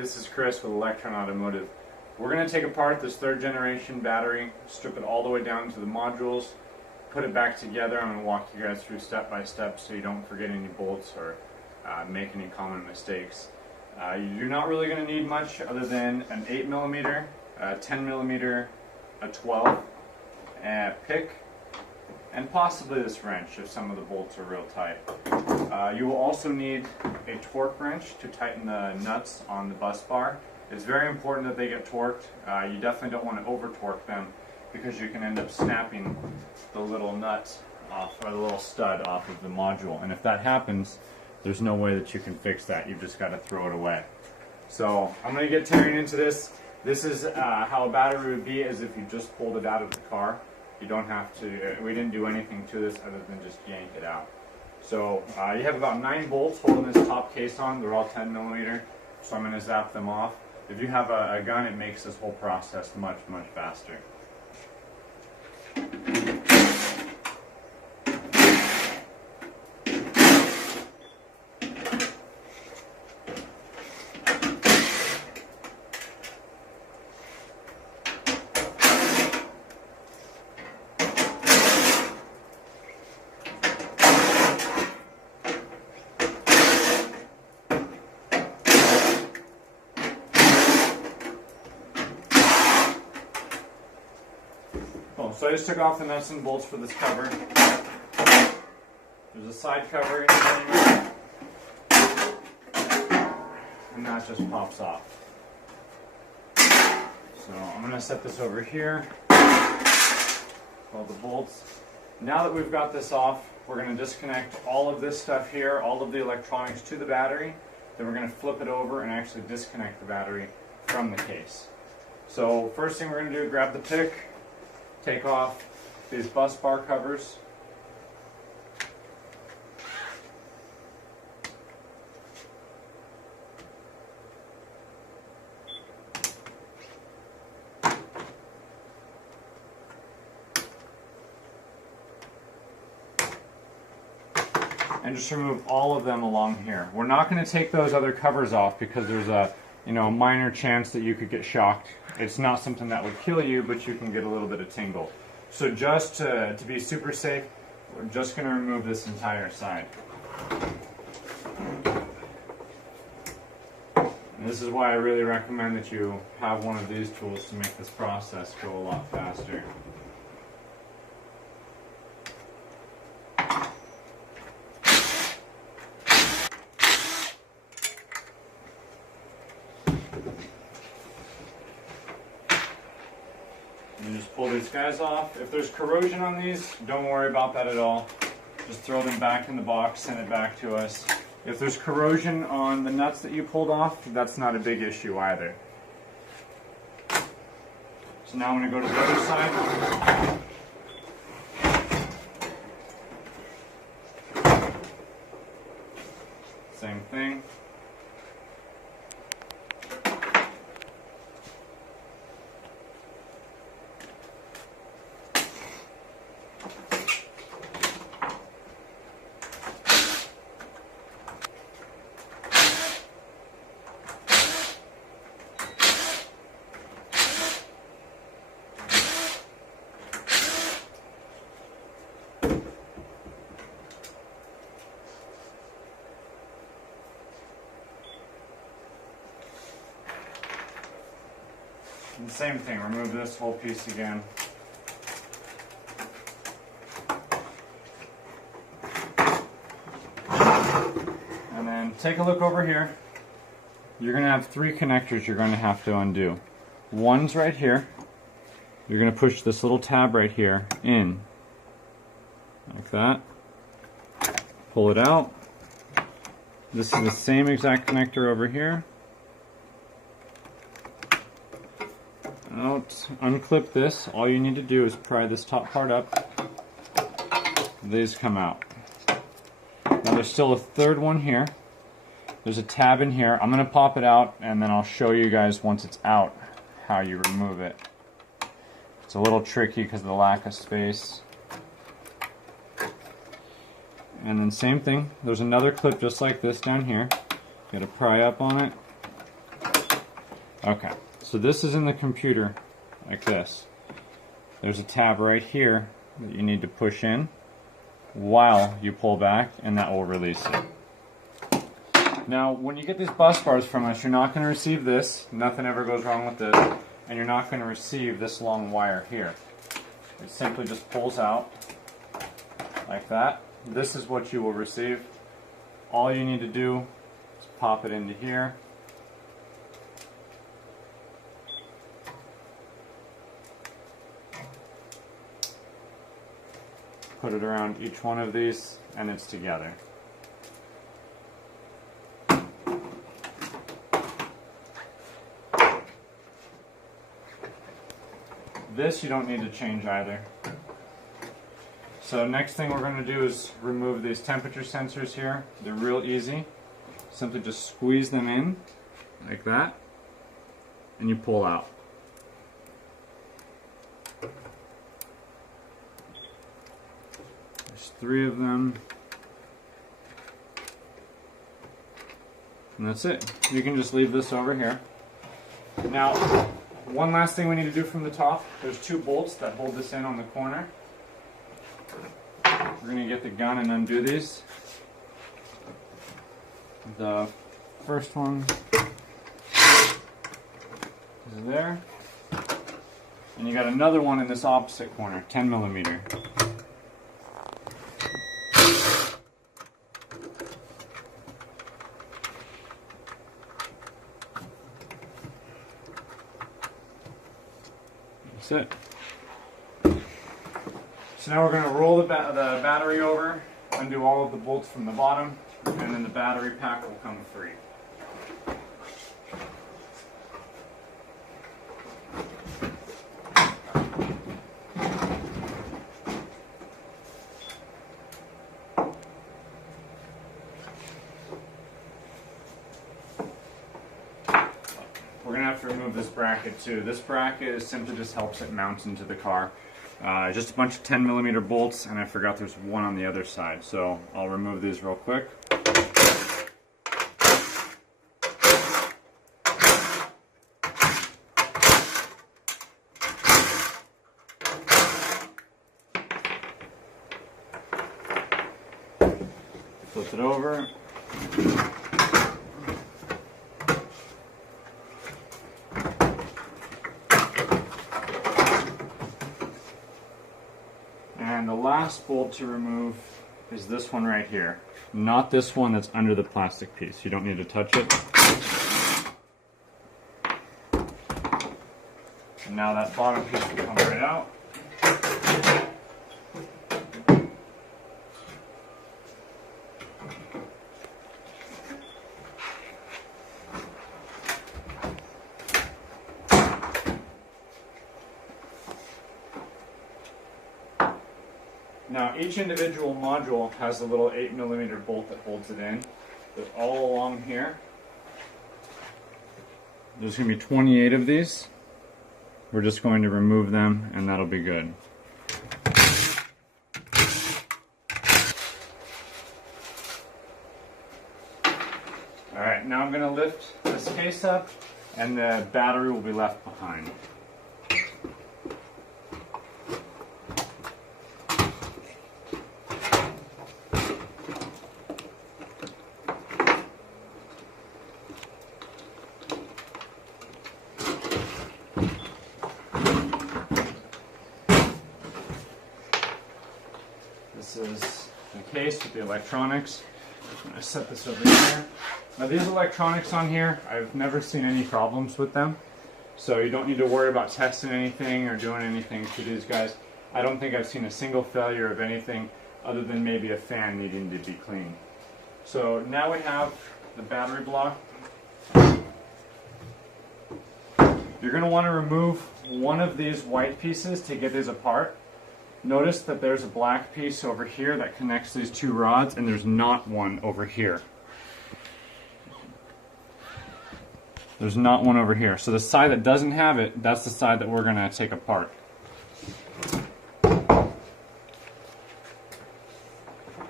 Hey, this is Chris with Electron Automotive. We're going to take apart this 3rd generation battery, strip it all the way down to the modules, put it back together. I'm going to walk you guys through step by step so you don't forget any bolts or make any common mistakes. You're not really going to need much other than an 8mm, a 10mm, a 12, a pick, and possibly this wrench if some of the bolts are real tight. You will also need a torque wrench to tighten the nuts on the bus bar. It's very important that they get torqued. You definitely don't want to over torque them because you can end up snapping the little nut off, or the little stud off of the module. And if that happens, there's no way that you can fix that. You've just got to throw it away. So I'm going to get tearing into this. This is how a battery would be as if you just pulled it out of the car. You don't have to, we didn't do anything to this other than just yank it out. So you have about 9 bolts holding this top case on. They're all 10mm, so I'm going to zap them off. If you have a gun, it makes this whole process much, much faster. So I just took off the nuts and bolts for this cover. There's a side cover in here, and that just pops off. So I'm going to set this over here, all the bolts. Now that we've got this off, we're going to disconnect all of this stuff here, all of the electronics to the battery. Then we're going to flip it over and actually disconnect the battery from the case. So first thing we're going to do, grab the pick, take off these bus bar covers. And just remove all of them along here. We're not going to take those other covers off because there's a minor chance that you could get shocked. It's not something that would kill you, but you can get a little bit of tingle. So just to be super safe, we're just going to remove this entire side. And this is why I really recommend that you have one of these tools to make this process go a lot faster. You just pull these guys off. If there's corrosion on these, don't worry about that at all. Just throw them back in the box, send it back to us. If there's corrosion on the nuts that you pulled off, that's not a big issue either. So now I'm going to go to the other side. Same thing. And the same thing, remove this whole piece again. And then take a look over here. You're going to have 3 connectors you're going to have to undo. One's right here. You're going to push this little tab right here in. Like that. Pull it out. This is the same exact connector over here. Out, unclip this. All you need to do is pry this top part up. These come out. Now there's still a 3rd one here. There's a tab in here. I'm going to pop it out and then I'll show you guys once it's out how you remove it. It's a little tricky because of the lack of space. And then same thing, there's another clip just like this down here. You gotta pry up on it. Okay, so this is in the computer like this. There's a tab right here that you need to push in while you pull back, and that will release it. Now, when you get these bus bars from us, you're not going to receive this. Nothing ever goes wrong with this. And you're not going to receive this long wire here. It simply just pulls out like that. This is what you will receive. All you need to do is pop it into here. Put it around each one of these, and it's together. This you don't need to change either. So next thing we're going to do is remove these temperature sensors here. They're real easy. Simply just squeeze them in like that, and you pull out. There's 3 of them. And that's it. You can just leave this over here. Now, one last thing we need to do from the top. There's 2 bolts that hold this in on the corner. We're going to get the gun and undo these. The first one is there. And you got another one in this opposite corner, 10 millimeter. That's it. So now we're going to roll the battery over, undo all of the bolts from the bottom, and then the battery pack will come free. We're going to have to remove this bracket too. This bracket simply just helps it mount into the car. Just a bunch of 10 millimeter bolts, and I forgot there's one on the other side, so I'll remove these real quick. Flip it over. And the last bolt to remove is this one right here. Not this one that's under the plastic piece. You don't need to touch it. And now that bottom piece will come right out. Now each individual module has a little 8 millimeter bolt that holds it in. But all along here, there's going to be 28 of these. We're just going to remove them, and that'll be good. Alright, now I'm going to lift this case up, and the battery will be left behind. This is the case with the electronics. I'm going to set this over here. Now these electronics on here, I've never seen any problems with them. So you don't need to worry about testing anything or doing anything to these guys. I don't think I've seen a single failure of anything other than maybe a fan needing to be cleaned. So now we have the battery block. You're going to want to remove one of these white pieces to get these apart. Notice that there's a black piece over here that connects these 2 rods, and there's not one over here. There's not one over here. So the side that doesn't have it, that's the side that we're going to take apart.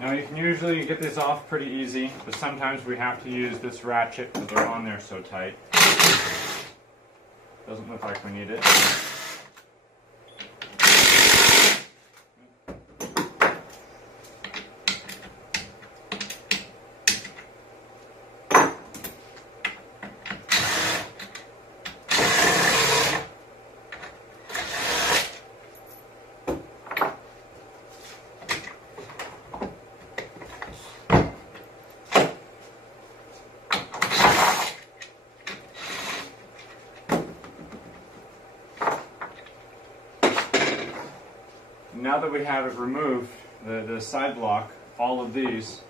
Now you can usually get this off pretty easy, but sometimes we have to use this ratchet because they're on there so tight. Doesn't look like we need it. Now that we have it removed, the side block, all of these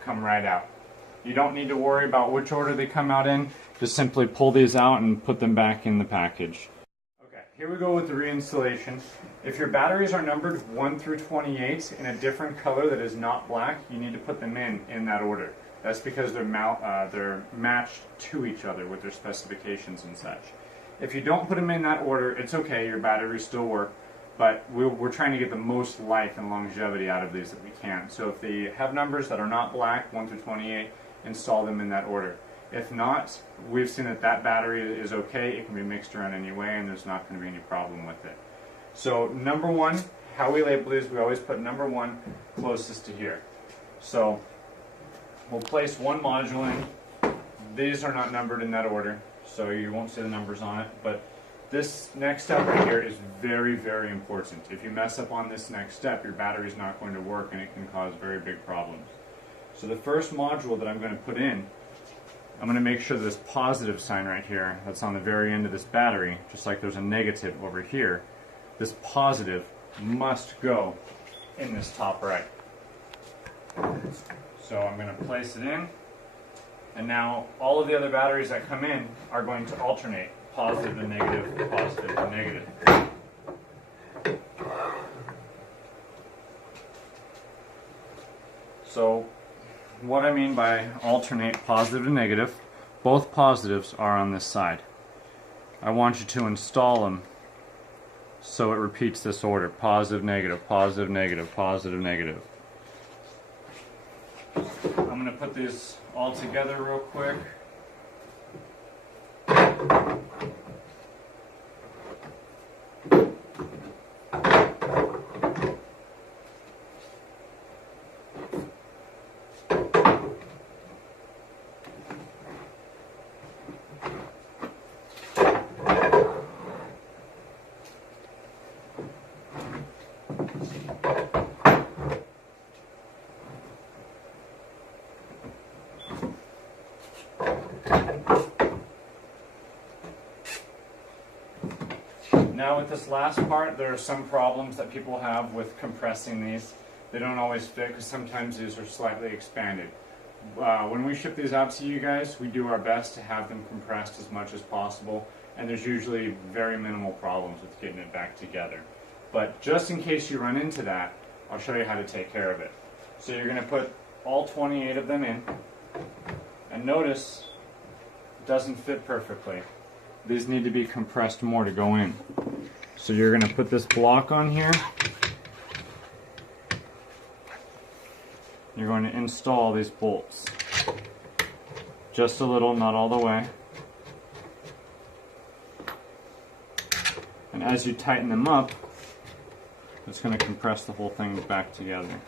come right out. You don't need to worry about which order they come out in. Just simply pull these out and put them back in the package. Okay, here we go with the reinstallation. If your batteries are numbered 1 through 28 in a different color that is not black, you need to put them in that order. That's because they're matched to each other with their specifications and such. If you don't put them in that order, it's okay, your batteries still work. But we're trying to get the most life and longevity out of these that we can. So if they have numbers that are not black, 1 through 28, install them in that order. If not, we've seen that battery is okay. It can be mixed around anyway, and there's not going to be any problem with it. So number 1, how we label these, we always put number 1 closest to here. So we'll place one module in. These are not numbered in that order, so you won't see the numbers on it. But this next step right here is very, very important. If you mess up on this next step, your battery is not going to work and it can cause very big problems. So the first module that I'm going to put in, I'm going to make sure this positive sign right here, that's on the very end of this battery, just like there's a negative over here, this positive must go in this top right. So I'm going to place it in, and now all of the other batteries that come in are going to alternate. Positive and negative, positive and negative. So what I mean by alternate positive and negative, both positives are on this side. I want you to install them so it repeats this order. Positive, negative, positive, negative, positive, negative. I'm going to put these all together real quick. Now with this last part, there are some problems that people have with compressing these. They don't always fit because sometimes these are slightly expanded. When we ship these out to you guys, we do our best to have them compressed as much as possible, and there's usually very minimal problems with getting it back together. But just in case you run into that, I'll show you how to take care of it. So you're going to put all 28 of them in, and notice it doesn't fit perfectly. These need to be compressed more to go in. So you're going to put this block on here. You're going to install these bolts. Just a little, not all the way. And as you tighten them up, it's going to compress the whole thing back together.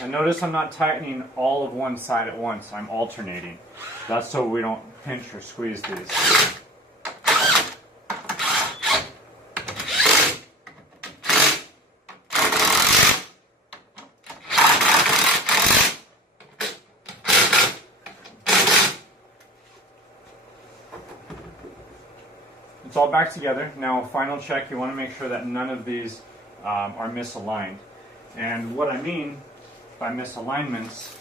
And notice I'm not tightening all of one side at once, I'm alternating. That's so we don't pinch or squeeze these. It's all back together. Now, final check, you want to make sure that none of these are misaligned. And what I mean by misalignments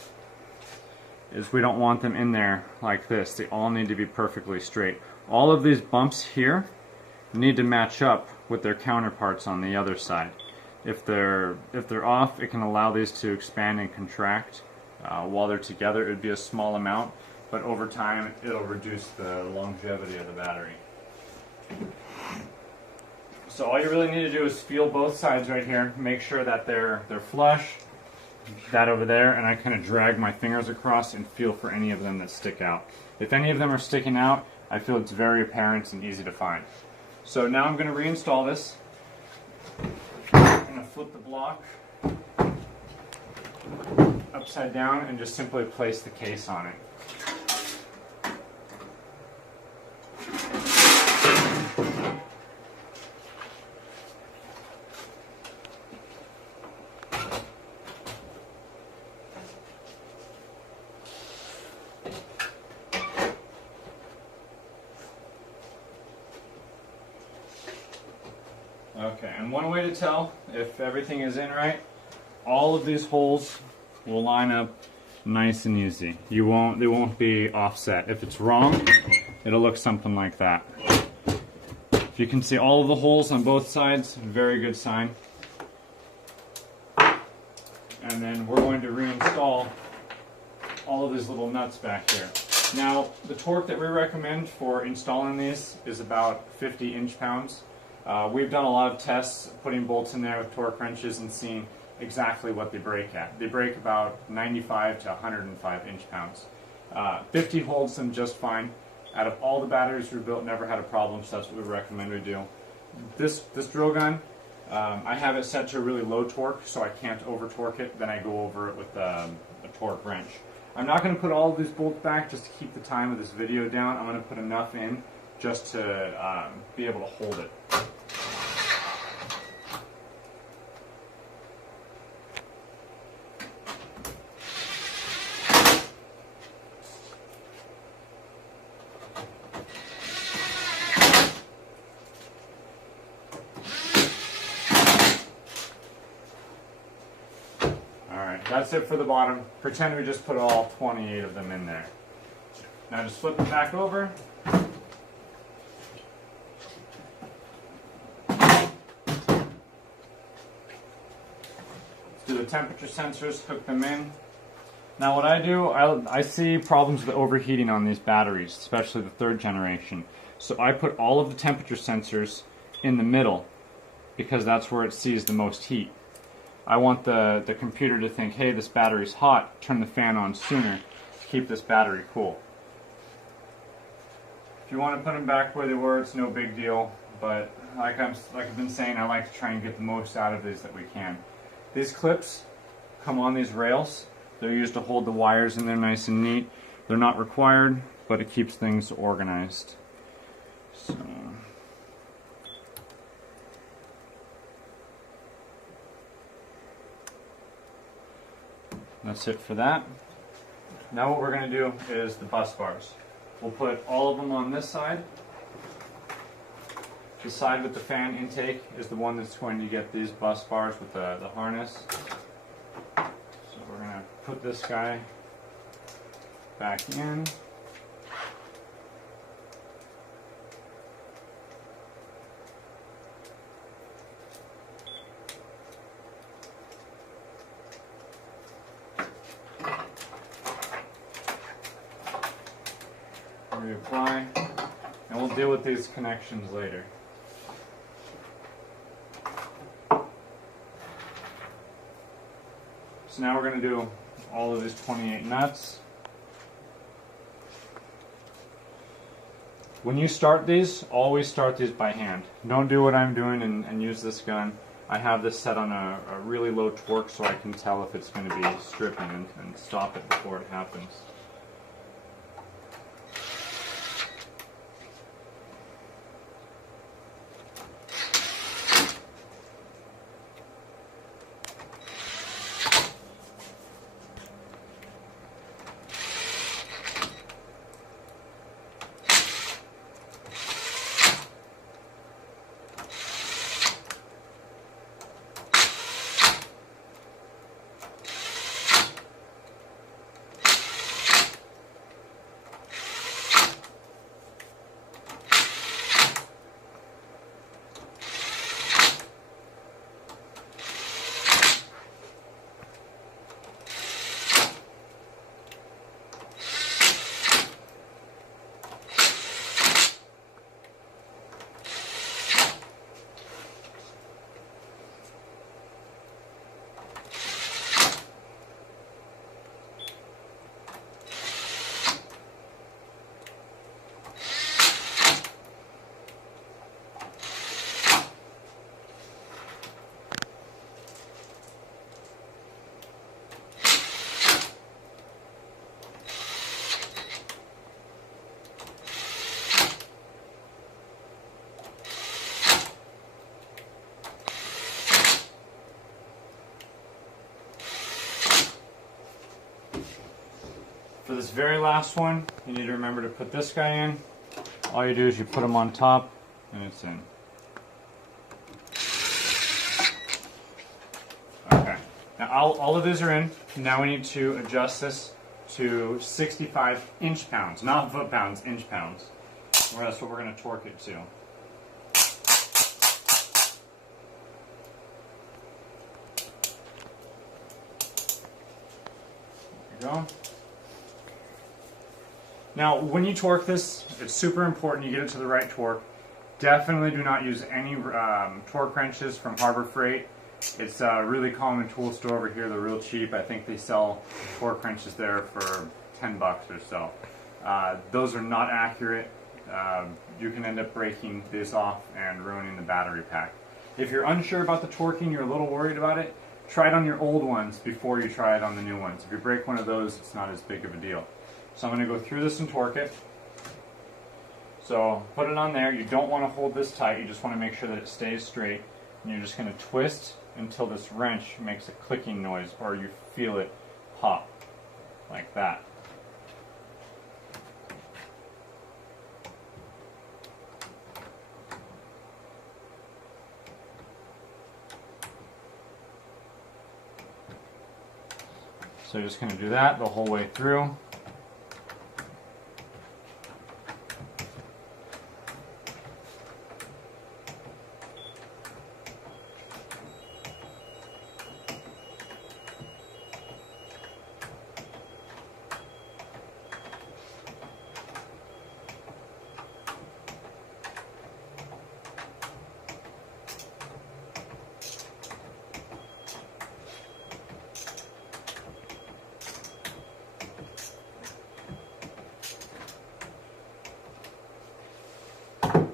is we don't want them in there like this. They all need to be perfectly straight. All of these bumps here need to match up with their counterparts on the other side. If they're off, it can allow these to expand and contract. While they're together, it would be a small amount, but over time it'll reduce the longevity of the battery. So all you really need to do is feel both sides right here, make sure that they're flush, that over there, and I kind of drag my fingers across and feel for any of them that stick out. If any of them are sticking out, I feel it's very apparent and easy to find. So now I'm going to reinstall this. I'm going to flip the block upside down and just simply place the case on it. Okay, and one way to tell if everything is in right, all of these holes will line up nice and easy. They won't be offset. If it's wrong, it'll look something like that. If you can see all of the holes on both sides, very good sign. And then we're going to reinstall all of these little nuts back here. Now, the torque that we recommend for installing these is about 50 inch-pounds. We've done a lot of tests putting bolts in there with torque wrenches and seeing exactly what they break at. They break about 95 to 105 inch-pounds. 50 holds them just fine. Out of all the batteries we built, never had a problem, so that's what we recommend we do. This drill gun, I have it set to a really low torque, so I can't over-torque it. Then I go over it with a torque wrench. I'm not going to put all of these bolts back just to keep the time of this video down. I'm going to put enough in just to be able to hold it. That's it for the bottom. Pretend we just put all 28 of them in there. Now just flip it back over. Let's do the temperature sensors, hook them in. Now what I do, I see problems with overheating on these batteries, especially the 3rd generation. So I put all of the temperature sensors in the middle because that's where it sees the most heat. I want the computer to think, hey, this battery's hot, turn the fan on sooner to keep this battery cool. If you want to put them back where they were, it's no big deal, but like I've been saying, I like to try and get the most out of these that we can. These clips come on these rails. They're used to hold the wires in there nice and neat. They're not required, but it keeps things organized. So that's it for that. Now what we're going to do is the bus bars. We'll put all of them on this side. The side with the fan intake is the one that's going to get these bus bars with the harness. So we're going to put this guy back in. Reapply, and we'll deal with these connections later. So now we're going to do all of these 28 nuts. When you start these, always start these by hand. Don't do what I'm doing and use this gun. I have this set on a really low torque so I can tell if it's going to be stripping and stop it before it happens. this very last one, you need to remember to put this guy in. All you do is you put them on top and it's in. Okay, now all of these are in. Now we need to adjust this to 65 inch-pounds, not foot-pounds, inch-pounds. Or that's what we're going to torque it to. There we go. Now, when you torque this, it's super important you get it to the right torque. Definitely do not use any torque wrenches from Harbor Freight. It's a really common tool store over here. They're real cheap. I think they sell torque wrenches there for 10 bucks or so. Those are not accurate. You can end up breaking this off and ruining the battery pack. If you're unsure about the torquing, you're a little worried about it, try it on your old ones before you try it on the new ones. If you break one of those, it's not as big of a deal. So I'm going to go through this and torque it. So put it on there. You don't want to hold this tight. You just want to make sure that it stays straight. And you're just going to twist until this wrench makes a clicking noise or you feel it pop like that. So you're just going to do that the whole way through.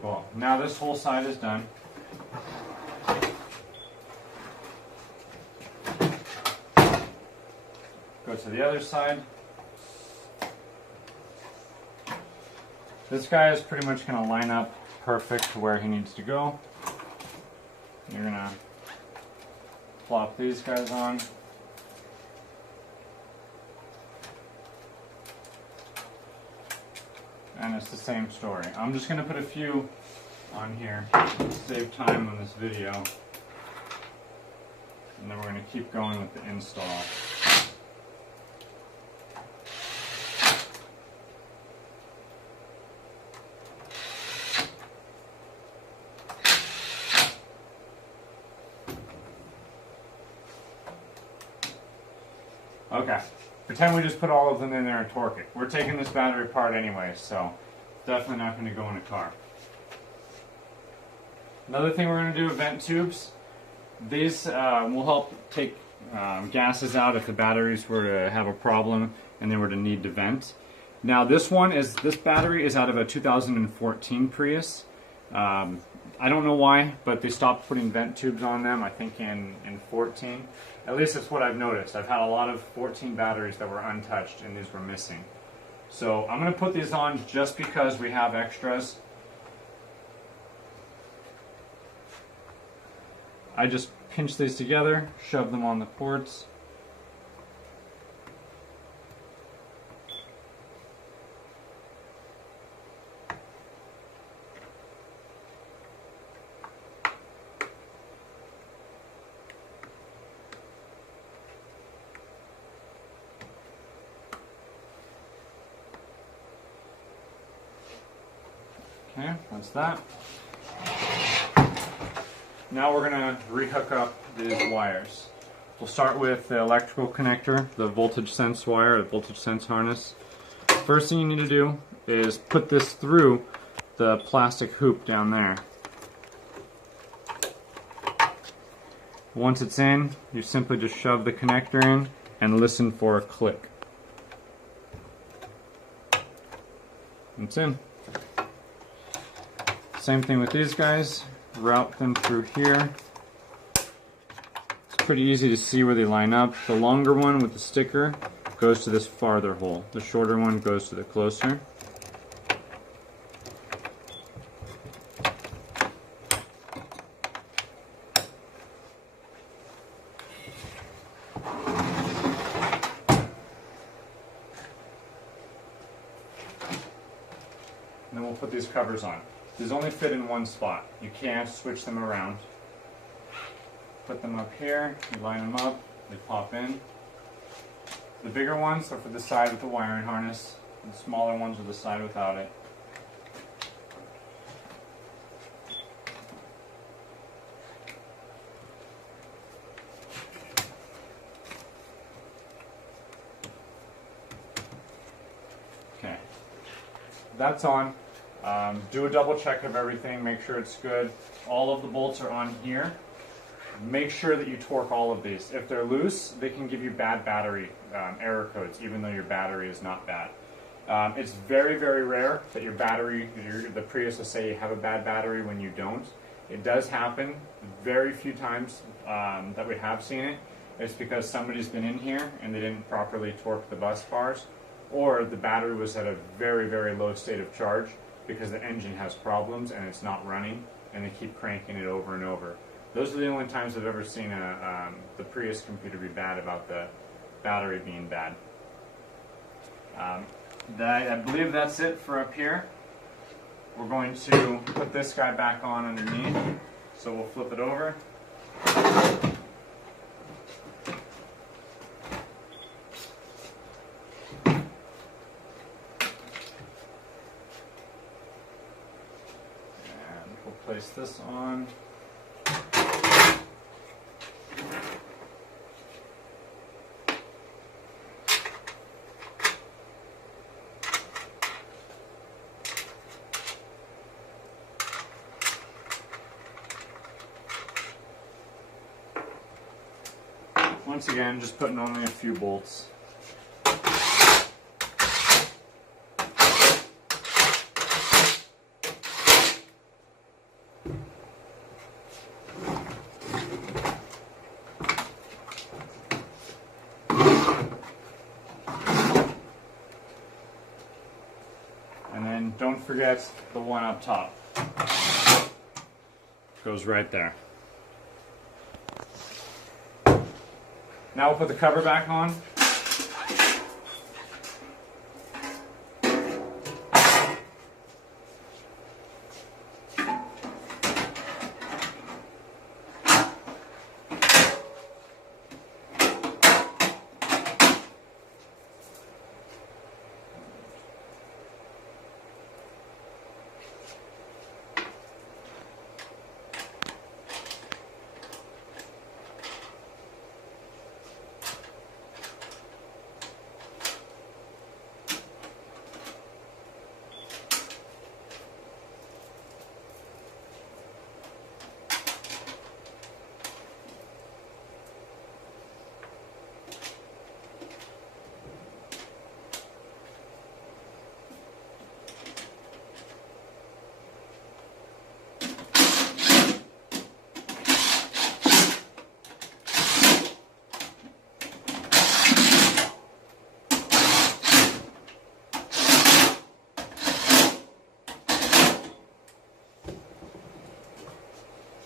Cool. Now this whole side is done. Go to the other side. This guy is pretty much going to line up perfect to where he needs to go. You're going to plop these guys on. And it's the same story. I'm just going to put a few on here to save time on this video. And then we're going to keep going with the install. Okay. Pretend we just put all of them in there and torque it. We're taking this battery apart anyway, so definitely not going to go in a car. Another thing we're going to do are vent tubes. These will help take gases out if the batteries were to have a problem and they were to need to vent. Now this battery is out of a 2014 Prius. I don't know why, but they stopped putting vent tubes on them, I think in 14. At least that's what I've noticed. I've had a lot of 14 batteries that were untouched and these were missing. So I'm going to put these on just because we have extras. I just pinch these together, shove them on the ports. Okay, that's that. Now we're going to rehook up these wires. We'll start with the electrical connector, the voltage sense wire, the voltage sense harness. First thing you need to do is put this through the plastic hoop down there. Once it's in, you simply just shove the connector in and listen for a click. It's in. Same thing with these guys. Route them through here. It's pretty easy to see where they line up. The longer one with the sticker goes to this farther hole. The shorter one goes to the closer. these covers on. These only fit in one spot. You can't switch them around. Put them up here, you line them up, they pop in. The bigger ones are for the side with the wiring harness. The smaller ones are the side without it. Okay, that's on. Do a double check of everything, make sure it's good. All of the bolts are on here. Make sure that you torque all of these. If they're loose, they can give you bad battery error codes, even though your battery is not bad. It's very, very rare that your battery, the Prius will say you have a bad battery when you don't. It does happen very few times that we have seen it. It's because somebody's been in here and they didn't properly torque the bus bars, or the battery was at a very, very low state of charge because the engine has problems and it's not running and they keep cranking it over and over. Those are the only times I've ever seen the Prius computer be bad about the battery being bad. I believe that's it for up here. We're going to put this guy back on underneath, so we'll flip it over. And we'll place this on. Once again, just putting only a few bolts. And then don't forget the one up top. Goes right there. Now we'll put the cover back on.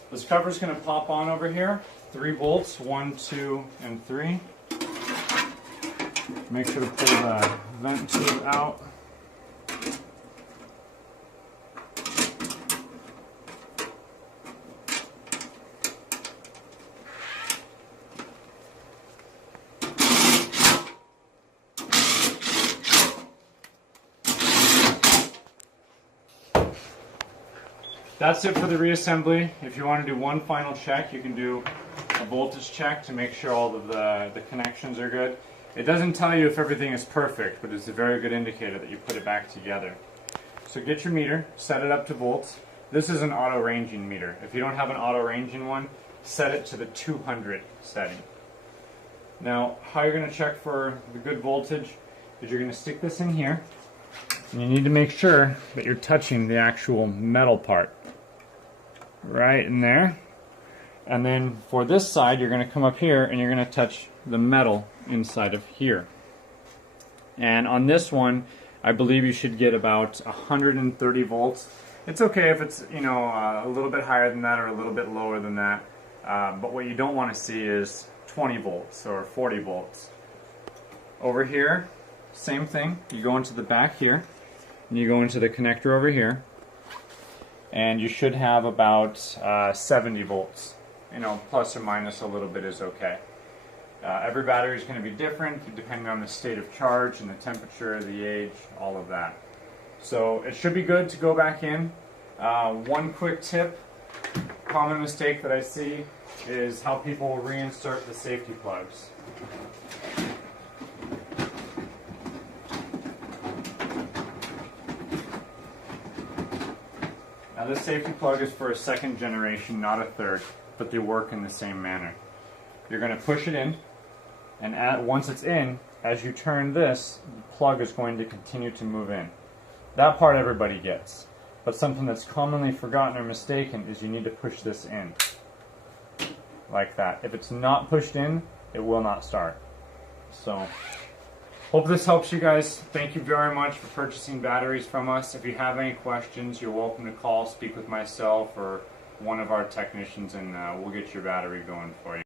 This cover is going to pop on over here. 3 bolts, 1, 2, and 3. Make sure to pull the vent tube out. That's it for the reassembly. If you want to do one final check, you can do a voltage check to make sure all of the connections are good. It doesn't tell you if everything is perfect, but it's a very good indicator that you put it back together. So get your meter, set it up to volts. This is an auto ranging meter. If you don't have an auto ranging one, set it to the 200 setting. Now, how you're going to check for the good voltage is you're going to stick this in here, and you need to make sure that you're touching the actual metal part. Right in there. And then for this side, you're going to come up here and you're going to touch the metal inside of here. And on this one, I believe you should get about 130 volts. It's okay if it's, you know, a little bit higher than that or a little bit lower than that. But what you don't want to see is 20 volts or 40 volts. Over here, same thing. You go into the back here and you go into the connector over here. and you should have about 70 volts. You know, plus or minus a little bit is okay. Every battery is going to be different depending on the state of charge and the temperature, the age, all of that. So it should be good to go back in. One quick tip, common mistake that I see is how people reinsert the safety plugs. Now this safety plug is for a second generation, not a third, but they work in the same manner. You're going to push it in, and once it's in, as you turn this, the plug is going to continue to move in. That part everybody gets. But something that's commonly forgotten or mistaken is you need to push this in. Like that. If it's not pushed in, it will not start. So, hope this helps you guys. Thank you very much for purchasing batteries from us. If you have any questions, you're welcome to call, speak with myself or one of our technicians, and we'll get your battery going for you.